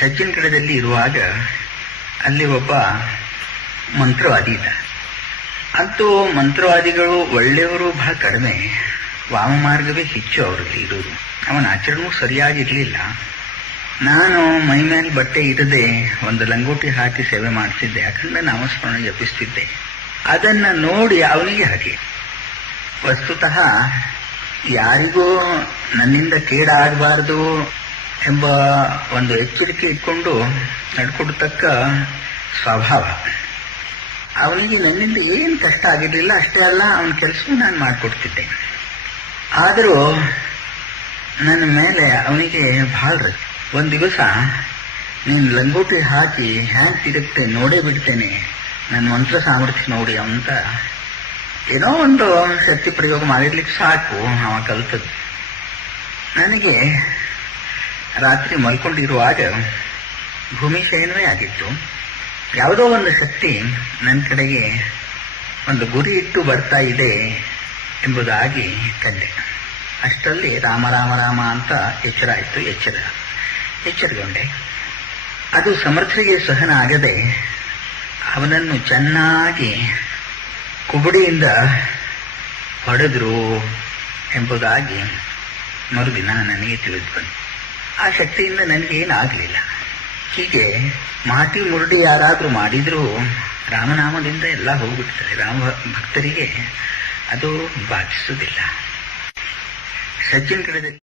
ಸಜ್ಜನಗಡದಲ್ಲಿ ಇರುವಾಗ ಅಲ್ಲಿ ಒಬ್ಬ ಮಂತ್ರವಾದಿ ಇದ್ದ. ಅಂತೂ ಮಂತ್ರವಾದಿಗಳು ಒಳ್ಳೆಯವರು ಬಹಳ ಕಡಿಮೆ, ವಾಮ ಮಾರ್ಗವೇ ಹೆಚ್ಚು ಅವರಲ್ಲಿ ಇರೋದು. ಅವನ ಆಚರಣೆಯೂ ಸರಿಯಾಗಿರ್ಲಿಲ್ಲ. ನಾನು ಮೈ ಮೇಲೆ ಬಟ್ಟೆ ಇರದೆ ಒಂದು ಲಂಗೋಟಿ ಹಾಕಿ ಸೇವೆ ಮಾಡ್ತಿದ್ದೆ, ಯಾಕಂದ್ರೆ ನಾಮಸ್ಮರಣೆ ಜಪಿಸ್ತಿದ್ದೆ. ಅದನ್ನ ನೋಡಿ ಅವನಿಗೆ ಹಾಗೆ ವಸ್ತುತಃ ಯಾರಿಗೂ ನನ್ನಿಂದ ಕೇಡಾಗಬಾರದು ಎಂಬ ಒಂದು ಎಚ್ಚರಿಕೆ ಇಟ್ಕೊಂಡು ನಡ್ಕೊಡ್ತಕ್ಕ ಸ್ವಭಾವ. ಅವನಿಗೆ ನನ್ನಿಂದ ಏನು ಕಷ್ಟ ಆಗಿರಲಿಲ್ಲ. ಅಷ್ಟೇ ಅಲ್ಲ, ಅವನ ಕೆಲಸವೂ ನಾನು ಮಾಡಿಕೊಡ್ತಿದ್ದೆ. ಆದರೂ ನನ್ನ ಮೇಲೆ ಅವನಿಗೆ ಬಹಳ ರಜೆ. ಒಂದು ದಿವಸ ನೀನು ಲಂಗೋಟಿ ಹಾಕಿ ಹ್ಯಾಂಗ್ ತಿರುಗುತ್ತೆ ನೋಡೇ ಬಿಡ್ತೇನೆ, ನನ್ನ ಮಂತ್ರ ಸಾಮರ್ಥ್ಯ ನೋಡಿ ಅಂತ ಏನೋ ಒಂದು ಶಕ್ತಿ ಪ್ರಯೋಗ ಮಾಡಿರ್ಲಿಕ್ಕೆ ಸಾಕು ಅವ ಕಲ್ತದ್ದು. ನನಗೆ ರಾತ್ರಿ ಮಲ್ಕೊಂಡಿರುವಾಗ ಭೂಮಿ ಶಯನವೇ ಆಗಿತ್ತು. ಯಾವುದೋ ಒಂದು ಶಕ್ತಿ ನನ್ನ ಕಡೆಗೆ ಒಂದು ಗುರಿ ಇಟ್ಟು ಬರ್ತಾ ಇದೆ ಎಂಬುದಾಗಿ ಕಂಡೆ. ಅಷ್ಟರಲ್ಲಿ ರಾಮ ರಾಮ ರಾಮ ಅಂತ ಎಚ್ಚರ ಆಯಿತು. ಎಚ್ಚರಗೊಂಡೆ. ಅದು ಸಮರ್ಥರಿಗೆ ಸಹನ ಆಗದೆ ಅವನನ್ನು ಚೆನ್ನಾಗಿ ಕುಬುಡಿಯಿಂದ ಹೊಡೆದ್ರು ಎಂಬುದಾಗಿ ಮರುದಿನ ನನಗೆ ತಿಳಿದು ಬಂತು. ಆ ಶಕ್ತಿಯಿಂದ ನನಗೇನಾಗಲಿಲ್ಲ. ಹೀಗೆ ಮಾಟಿ ಮುರುಡಿ ಯಾರಾದರೂ ಮಾಡಿದರೂ ರಾಮನಾಮದಿಂದ ಎಲ್ಲ ಹೋಗ್ಬಿಡ್ತಾರೆ. ರಾಮ ಭಕ್ತರಿಗೆ ಅದು ಬಾಧಿಸುವುದಿಲ್ಲ. ಸಜ್ಜನಗಡದಲ್ಲಿ